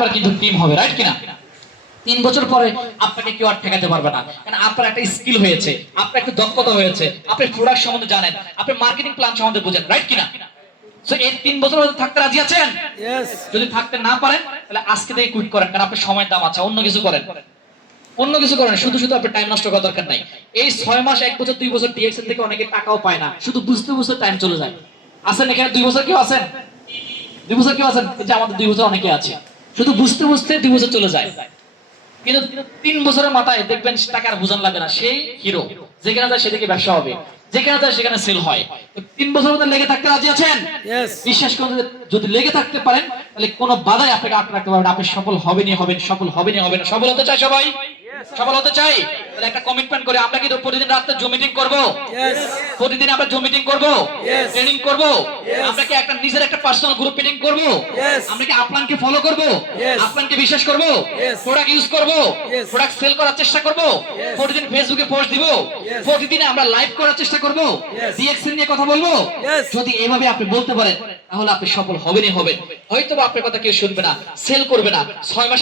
আপনার কিন্তু টিম হবে রাইট কিনা? তিন বছর পরে আপনাকে কেউ আর ঠেকাতে পারবে না। কারণ আপনার একটা স্কিল হয়েছে আপনার একটা দক্ষতা হয়েছে আপনি প্রোডাক্ট সম্বন্ধে জানেন আপনি মার্কেটিং প্ল্যান সম্বন্ধে বুঝেন রাইট কিনা? তো এই তিন বছর থাকতে রাজি আছেন? যদি থাকতে না পারেন তাহলে আজকে থেকে কুইট করেন কারণ আপনার সময় দাম আছে অন্য কিছু করেন। অন্য কিছু করেন শুধু শুধু আপনার টাইম নষ্ট করার দরকার নাই। এই ছয় মাস এক বছর দুই বছর টিএক্সএল থেকে অনেকে টাকাও পায় না শুধু বুঝতে বুঝতে টাইম চলে যায়। আছেন এখানে দুই বছর কেউ আছেন? দুই বছর কেউ আছেন? যে আমাদের দুই বছর অনেকে আছে। শুধু বুঝতে বুঝতে দুই বছর চলে যায়। কিন্তু তিন বছরের মাথায় দেখবেন টাকার বোঝান লাগে না। সেই হিরো যেখানে যায় সেদিকে ব্যবসা হবে। যেখানে যায় সেখানে সেল হয়। তিন বছর মধ্যে লেগে থাকতে রাজি আছেন? বিশ্বাস করুন যদি- লেগে থাকতে পারেন তাহলে কোনো বাধাই আপনাকে আটকে রাখতে পারবেন না। আপনি সফল হবেনই হবেন সফল হবেনই হবেন। সফল হতে চাই সবাই? সফল হতে চাই? তাহলে একটা কমিটমেন্ট করে আমরা প্রতিদিন রাতে জুম মিটিং করব. প্রতিদিন আমরা জুম মিটিং করব? ট্রেনিং করব? আমরা কি একটা নিজের একটা পার্সোনাল গ্রুপ মিটিং করব? আমরা কি আপলানকে ফলো করব? Yes. আপলানকে বিশ্বাস করব? প্রোডাক্ট ইউজ করব? প্রোডাক্ট সেল করার চেষ্টা করব? প্রতিদিন ফেসবুকে পোস্ট দিব? প্রতিদিন আমরা লাইভ করার চেষ্টা করব? Yes. ডিএক্সএল নিয়ে কথা বলব? যদি এইভাবে আপনি বলতে পারেন তাহলে আপনি সফল হবেনই হবেন। হয়তো বা আপনার কথা কেউ শুনবে না সেল করবে না। ছয় মাস